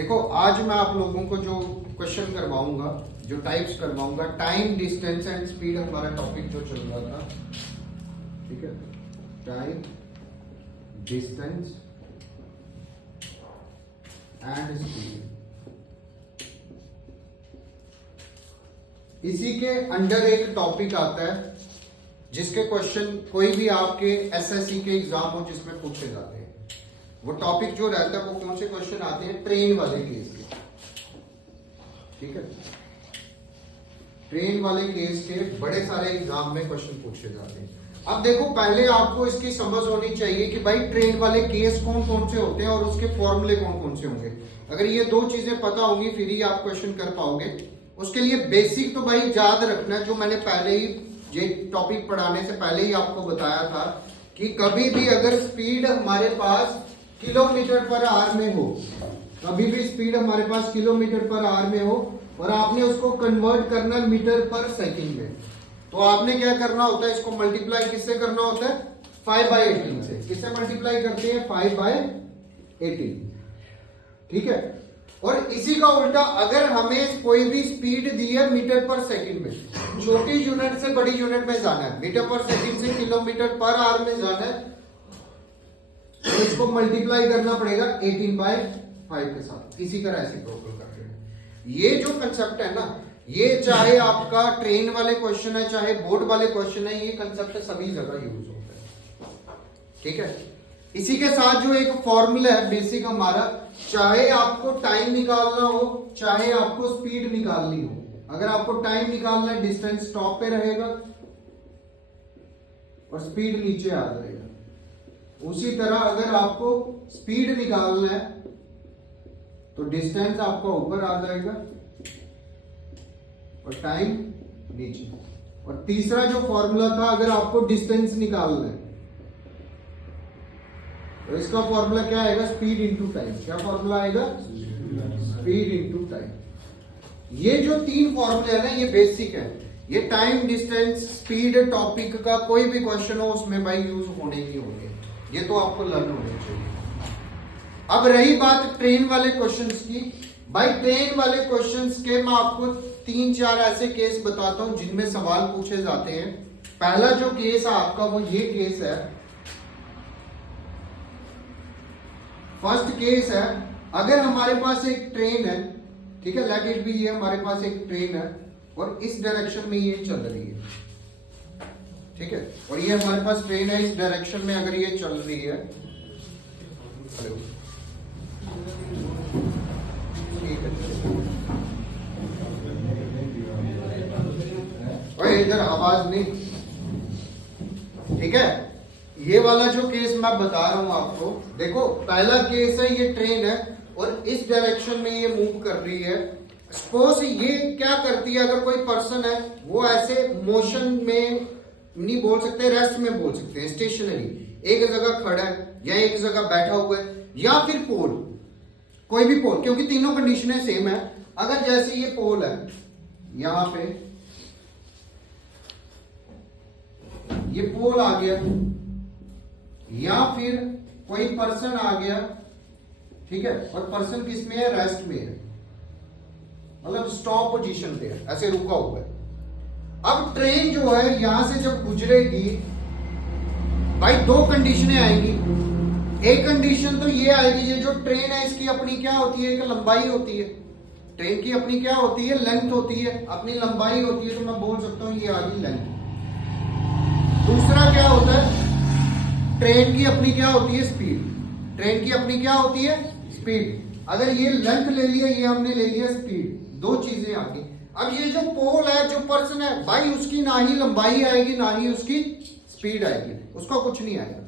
देखो आज मैं आप लोगों को जो क्वेश्चन करवाऊंगा, जो टाइप्स करवाऊंगा, टाइम, डिस्टेंस एंड स्पीड हमारा टॉपिक जो चल रहा था, ठीक है। टाइम, डिस्टेंस एंड स्पीड, इसी के अंडर एक टॉपिक आता है जिसके क्वेश्चन कोई भी आपके एसएससी के एग्जाम हो जिसमें पूछे जाते हैं। वो टॉपिक जो रहता है वो कौन से क्वेश्चन आते हैं? ट्रेन वाले केस के, ठीक है। ट्रेन वाले केस के बड़े सारे एग्जाम में क्वेश्चन पूछे जाते हैं। अब देखो पहले आपको इसकी समझ होनी चाहिए कि भाई ट्रेन वाले केस कौन कौन से होते हैं और उसके फॉर्मूले कौन कौन से होंगे। अगर ये दो चीजें पता होंगी फिर ही आप क्वेश्चन कर पाओगे। उसके लिए बेसिक तो भाई याद रखना है, जो मैंने पहले ही ये टॉपिक पढ़ाने से पहले ही आपको बताया था कि कभी भी अगर स्पीड हमारे पास किलोमीटर पर आवर में हो, कभी भी स्पीड हमारे पास किलोमीटर पर आवर में हो और आपने उसको कन्वर्ट करना मीटर पर सेकंड में, तो आपने क्या करना होता है? इसको मल्टीप्लाई किससे करना होता है? 5/18 से। किससे मल्टीप्लाई करते हैं? 5/18, ठीक है। और इसी का उल्टा अगर हमें कोई भी स्पीड दी है मीटर पर सेकंड में, छोटी यूनिट से बड़ी यूनिट में जाना है, मीटर पर सेकंड से किलोमीटर पर आवर में जाना है, तो इसको मल्टीप्लाई करना पड़ेगा 18/5 के साथ। इसी का रेसिप्रोकल करते हैं। ये जो कंसेप्ट है ना, ये चाहे आपका ट्रेन वाले क्वेश्चन है चाहे बोर्ड वाले क्वेश्चन है, ये कंसेप्ट सभी जगह यूज होता है, ठीक है। इसी के साथ जो एक फॉर्मूला है बेसिक हमारा, चाहे आपको टाइम निकालना हो चाहे आपको स्पीड निकालनी हो, अगर आपको टाइम निकालना है डिस्टेंस टॉप पे रहेगा और स्पीड नीचे आ जाएगा। उसी तरह अगर आपको स्पीड निकालना है तो डिस्टेंस आपका ऊपर आ जाएगा और टाइम नीचे। और तीसरा जो फॉर्मूला था, अगर आपको डिस्टेंस निकालना है तो इसका फॉर्मूला क्या आएगा? Speed into time. क्या फॉर्मूला आएगा? Speed into time. ये जो तीन फॉर्मूले है ना, ये बेसिक है। ये टाइम, डिस्टेंस, स्पीड टॉपिक का कोई भी क्वेश्चन हो उसमें भाई यूज होने ही होंगे, ये तो आपको लर्न होने चाहिए। अब रही बात ट्रेन वाले क्वेश्चंस की, भाई ट्रेन वाले क्वेश्चंस के मैं आपको 3-4 ऐसे केस बताता हूं जिनमें सवाल पूछे जाते हैं। पहला जो केस है आपका वो ये केस है। फर्स्ट केस है, अगर हमारे पास एक ट्रेन है, ठीक है, लेट इट बी, ये हमारे पास एक ट्रेन है और इस डायरेक्शन में ये चल रही है, ठीक है, और ये हमारे पास ट्रेन है इस डायरेक्शन में अगर ये चल रही है, ठीक है, इधर आवाज नहीं, ठीक है। ये वाला जो केस मैं बता रहा हूं आपको, देखो पहला केस है, ये ट्रेन है और इस डायरेक्शन में ये मूव कर रही है। सपोज ये क्या करती है, अगर कोई पर्सन है वो ऐसे मोशन में नहीं बोल सकते, रेस्ट में बोल सकते हैं, स्टेशनरी एक जगह खड़ा है या एक जगह बैठा हुआ है या फिर पोल, कोई भी पोल, क्योंकि तीनों कंडीशनें सेम है। अगर जैसे ये पोल है, यहां पे ये पोल आ गया या फिर कोई पर्सन आ गया, ठीक है, और पर्सन किस में है? रेस्ट में है, मतलब स्टॉप पोजीशन पे है, ऐसे रुका हुआ है। अब ट्रेन जो है यहां से जब गुजरेगी भाई दो कंडीशनें आएंगी। एक कंडीशन तो ये आएगी, ये जो ट्रेन है इसकी अपनी क्या होती है? एक लंबाई होती है, ट्रेन की अपनी क्या होती है? लेंथ होती है, अपनी लंबाई होती है, तो मैं बोल सकता हूं ये आ गई लेंथ। दूसरा क्या होता है? ट्रेन की अपनी क्या होती है? स्पीड। ट्रेन की अपनी क्या होती है? स्पीड। अगर ये लेंथ ले लिया, ये हमने ले लिया स्पीड, दो चीजें आ गई। अब ये जो पोल है, जो पर्सन है भाई, उसकी ना ही लंबाई आएगी ना ही उसकी स्पीड आएगी, उसका कुछ नहीं आएगा।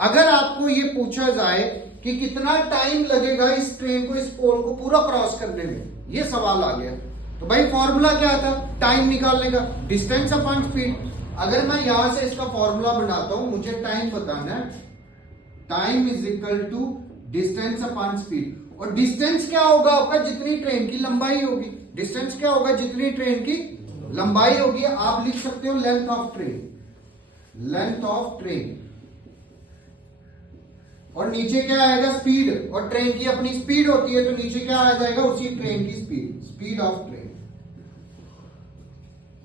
अगर आपको ये पूछा जाए कि कितना टाइम लगेगा इस ट्रेन को, इस पोल को पूरा क्रॉस करने में, ये सवाल आ गया, तो भाई फॉर्मूला क्या था टाइम निकालने का? Distance upon speed. अगर मैं यहां से इसका फॉर्मूला बनाता हूं, मुझे टाइम बताना है, time is equal to distance upon speed. और डिस्टेंस क्या होगा आपका? जितनी ट्रेन की लंबाई होगी। डिस्टेंस क्या होगा? जितनी ट्रेन की लंबाई होगी। आप लिख सकते हो length of train, length of train. और नीचे क्या आएगा स्पीड, और ट्रेन की अपनी स्पीड होती है तो नीचे क्या आ जाएगा उसी ट्रेन की स्पीड, स्पीड ऑफ ट्रेन।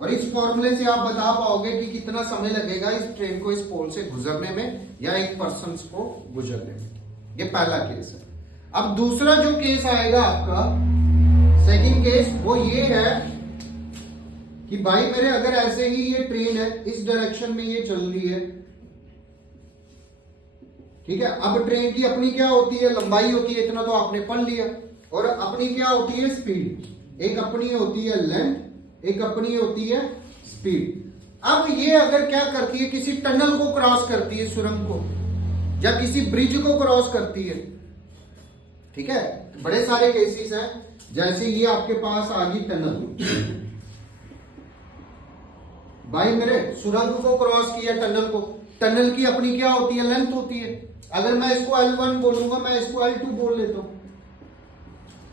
और इस फॉर्मूले से आप बता पाओगे कि कितना समय लगेगा इस ट्रेन को इस पोल से गुजरने में या एक पर्सन को गुजरने में। ये पहला केस है। अब दूसरा जो केस आएगा आपका सेकंड केस, वो ये है कि भाई मेरे अगर ऐसे ही ये ट्रेन है, इस डायरेक्शन में ये चल रही है, ठीक है। अब ट्रेन की अपनी क्या होती है, लंबाई होती है, इतना तो आपने पढ़ लिया। और अपनी क्या होती है, स्पीड। एक अपनी होती है लेंथ, एक अपनी होती है स्पीड। अब ये अगर क्या करती है, किसी टनल को क्रॉस करती है, सुरंग को, या किसी ब्रिज को क्रॉस करती है, ठीक है। बड़े सारे केसेस हैं, जैसे ये आपके पास आ गई टनल, भाई मेरे सुरंग को क्रॉस किया, टनल को, टनल की अपनी क्या होती है, लेंथ होती है। अगर मैं इसको L1 बोलूंगा, मैं इसको L2 बोल लेता हूं।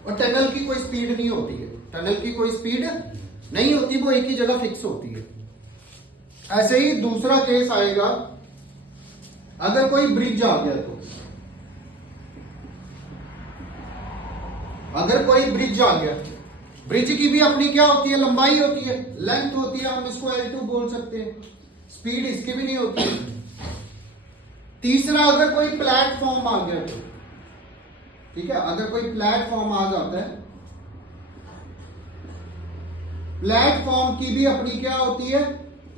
और टनल की कोई स्पीड नहीं होती है, टनल की कोई स्पीड नहीं होती, वो एक ही जगह फिक्स होती है। ऐसे ही दूसरा केस आएगा, अगर कोई ब्रिज आ गया तो, अगर कोई ब्रिज आ गया, ब्रिज की भी अपनी क्या होती है, लंबाई होती है, लेंथ होती है, हम इसको L2 बोल सकते हैं। स्पीड इसकी भी नहीं होती है। तीसरा, अगर कोई प्लेटफॉर्म आ गया तो, ठीक है, अगर कोई प्लेटफॉर्म आ जाता है, प्लेटफॉर्म की भी अपनी क्या होती है,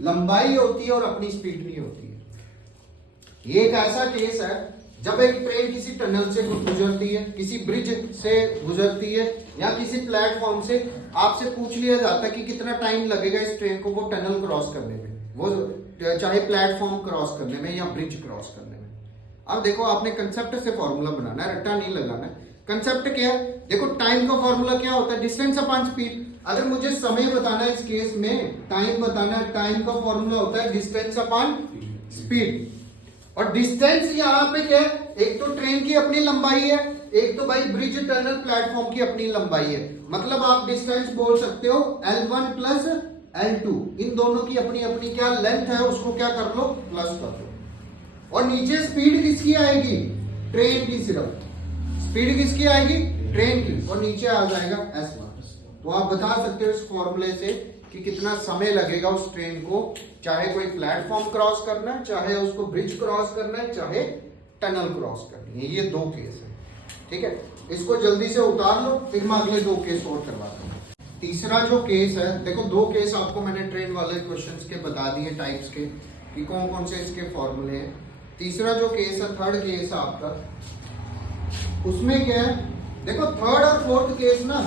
लंबाई होती है और अपनी स्पीड नहीं होती है। ये एक ऐसा केस है जब एक ट्रेन किसी टनल से गुजरती है, किसी ब्रिज से गुजरती है, या किसी प्लेटफॉर्म से, आपसे पूछ लिया जाता है कि कितना टाइम लगेगा इस ट्रेन को वो टनल क्रॉस करने में, वो चाहे प्लेटफॉर्म क्रॉस करने में या ब्रिज क्रॉस करने में। अब देखो, आपने कंसेप्ट से फॉर्मूला बनाना है, रट्टा नहीं लगाना है। कंसेप्ट क्या है, देखो टाइम का फॉर्मूला क्या होता है, डिस्टेंस अपॉन स्पीड। अगर मुझे समय बताना है, इस केस में टाइम बताना है, टाइम का फॉर्मूला होता है डिस्टेंस अपॉन स्पीड। और डिस्टेंस यहाँ पे क्या है, एक तो ट्रेन की अपनी लंबाई है, एक तो भाई ब्रिज टनल प्लेटफॉर्म की अपनी लंबाई है। मतलब आप डिस्टेंस बोल सकते हो L1 प्लस L2, इन दोनों की अपनी अपनी क्या लेंथ है, उसको क्या कर लो, प्लस कर लो। और नीचे स्पीड किसकी आएगी, ट्रेन की, सिर्फ स्पीड किसकी आएगी, ट्रेन की, और नीचे आ जाएगा S1। तो आप बता सकते हो इस फॉर्मूले से कि कितना समय लगेगा उस ट्रेन को, चाहे कोई प्लेटफॉर्म क्रॉस करना है, चाहे उसको ब्रिज क्रॉस करना है, चाहे टनल क्रॉस करनी है। ये दो केस है, ठीक है। इसको जल्दी से उतार लो, फिर मैं अगले दो केस और करवाता हूँ। तीसरा जो केस है, देखो दो केस आपको मैंने ट्रेन वाले क्वेश्चंस के बता दिए, टाइप्स के, कि कौन कौन से इसके फॉर्मूले हैं। तीसरा जो केस है, थर्ड केस है आपका, उसमें क्या है, देखो थर्ड और फोर्थ केस ना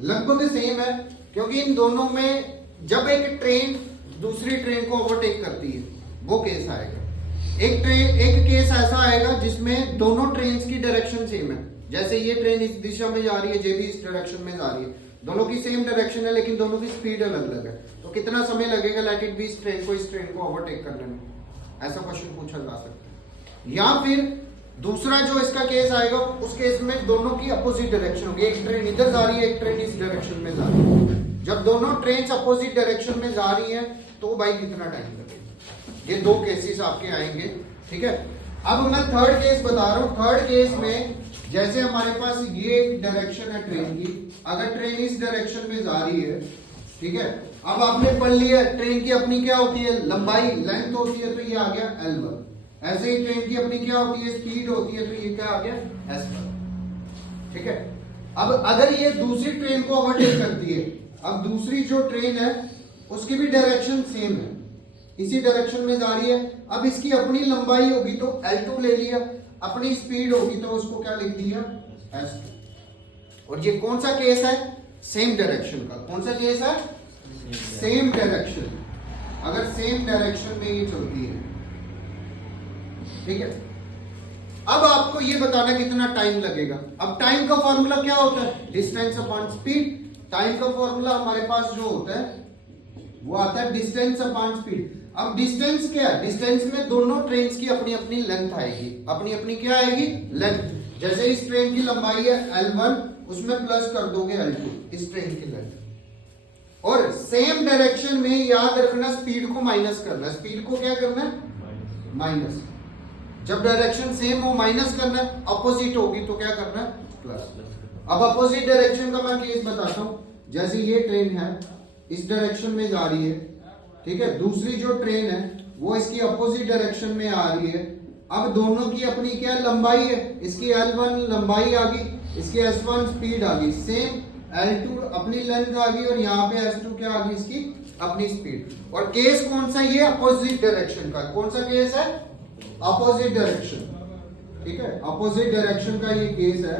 लगभग सेम है, क्योंकि इन दोनों में जब एक ट्रेन दूसरी ट्रेन को ओवरटेक करती है, वो केस आएगा। एक केस ऐसा आएगा जिसमें दोनों ट्रेन की डायरेक्शन सेम है, जैसे ये ट्रेन इस दिशा में जा रही है, ये भी इस डायरेक्शन में जा रही है, दोनों की सेम डायरेक्शन है, लेकिन दोनों की स्पीड अलग अलग है। तो कितना समय लगेगा लेट इट बी इस ट्रेन को ओवरटेक करने में, ऐसा क्वेश्चन पूछा जा सकता है। या फिर दूसरा जो इसका केस आएगा, उस केस में दोनों की अपोजिट डायरेक्शन होगी, एक ट्रेन इधर जा रही है, एक ट्रेन इस डायरेक्शन में जा रही है। जब दोनों ट्रेन अपोजिट डायरेक्शन में जा रही हैं, तो भाई कितना टाइम लगेगा। ये दो केसेस आपके आएंगे, ठीक है। अब मैं थर्ड केस बता रहा हूं। थर्ड केस में जैसे हमारे पास ये डायरेक्शन है ट्रेन की, अगर ट्रेन इस डायरेक्शन में जा रही है, ठीक है। अब आपने पढ़ लिया ट्रेन की अपनी क्या होती है, लंबाई, लेंथ होती है, तो ये आ गया L1। ऐसे ही ट्रेन की अपनी क्या होती है, स्पीड होती है, तो ये क्या आ गया, S1, ठीक है। अब अगर ये दूसरी ट्रेन को ओवरटेक करती है, अब दूसरी जो ट्रेन है उसकी भी डायरेक्शन सेम है, इसी डायरेक्शन में जा रही है। अब इसकी अपनी लंबाई होगी तो L2 ले लिया, अपनी स्पीड होगी तो उसको क्या लिख दिया, S2। और ये कौन सा केस है, सेम डायरेक्शन का। कौन सा केस है, सेम डायरेक्शन। अगर सेम डायरेक्शन में ये चलती है, ठीक है। अब आपको ये बताना कितना टाइम लगेगा। अब टाइम का फॉर्मूला क्या होता है, डिस्टेंस अपॉन स्पीड। टाइम का फॉर्मूला हमारे पास जो होता है वो आता है डिस्टेंस अपॉन स्पीड। अब डिस्टेंस क्या है, डिस्टेंस में दोनों ट्रेन की अपनी अपनी लेंथ आएगी, अपनी अपनी क्या आएगी, लेंथ। जैसे इस ट्रेन की लंबाई है L1, उसमें प्लस कर दोगे L2, इस ट्रेन की लेंथ। और सेम डायरेक्शन में याद रखना, स्पीड को माइनस करना, स्पीड को क्या करना है, माइनस। जब डायरेक्शन सेम हो माइनस करना है, अपोजिट होगी तो क्या करना है, प्लस। अब अपोजिट डायरेक्शन का मैं केस बताता हूं। जैसे ये ट्रेन है इस डायरेक्शन में जा रही है, ठीक है, दूसरी जो ट्रेन है वो इसकी अपोजिट डायरेक्शन में आ रही है। अब दोनों की अपनी क्या लंबाई है, इसकी L1 लंबाई आ गई, इसकी S1 स्पीड आ गई, सेम L2 अपनी लेंथ आ गई और यहाँ पे S2 क्या आ गई, इसकी अपनी स्पीड। और केस कौन सा, ये अपोजिट डायरेक्शन का। कौन सा केस है, अपोजिट डायरेक्शन, ठीक है, अपोजिट डायरेक्शन का ये केस है।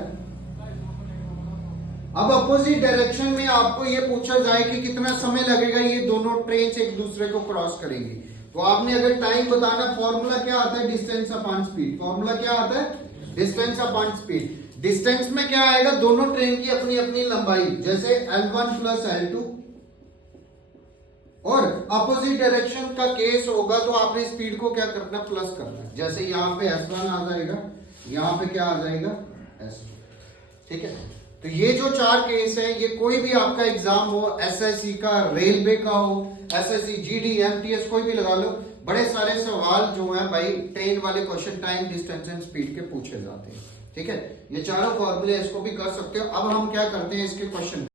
अब अपोजिट डायरेक्शन में आपको ये पूछा जाए कि कितना समय लगेगा ये दोनों ट्रेन एक दूसरे को क्रॉस करेंगी, तो आपने अगर टाइम बताना, फॉर्मूला क्या आता है, डिस्टेंस अपॉन स्पीड। फॉर्मूला क्या आता है, डिस्टेंस अपॉन स्पीड। डिस्टेंस में क्या आएगा, दोनों ट्रेन की अपनी अपनी लंबाई, जैसे L1 प्लस L2। और अपोजिट डायरेक्शन का केस होगा तो आपने स्पीड को क्या करना, प्लस करना। जैसे यहां पे S1 आ जाएगा, यहां पे क्या आ जाएगा, S2, ठीक है। तो ये जो 4 केस है, ये कोई भी आपका एग्जाम हो, एसएससी का, रेलवे का हो, एसएससी, जीडी, एमटीएस, कोई भी लगा लो, बड़े सारे सवाल जो है भाई ट्रेन वाले question time, distance and speed के पूछे जाते हैं, ठीक है। ये चारों फॉर्मूले इसको भी कर सकते हो। अब हम क्या करते हैं, इसके क्वेश्चन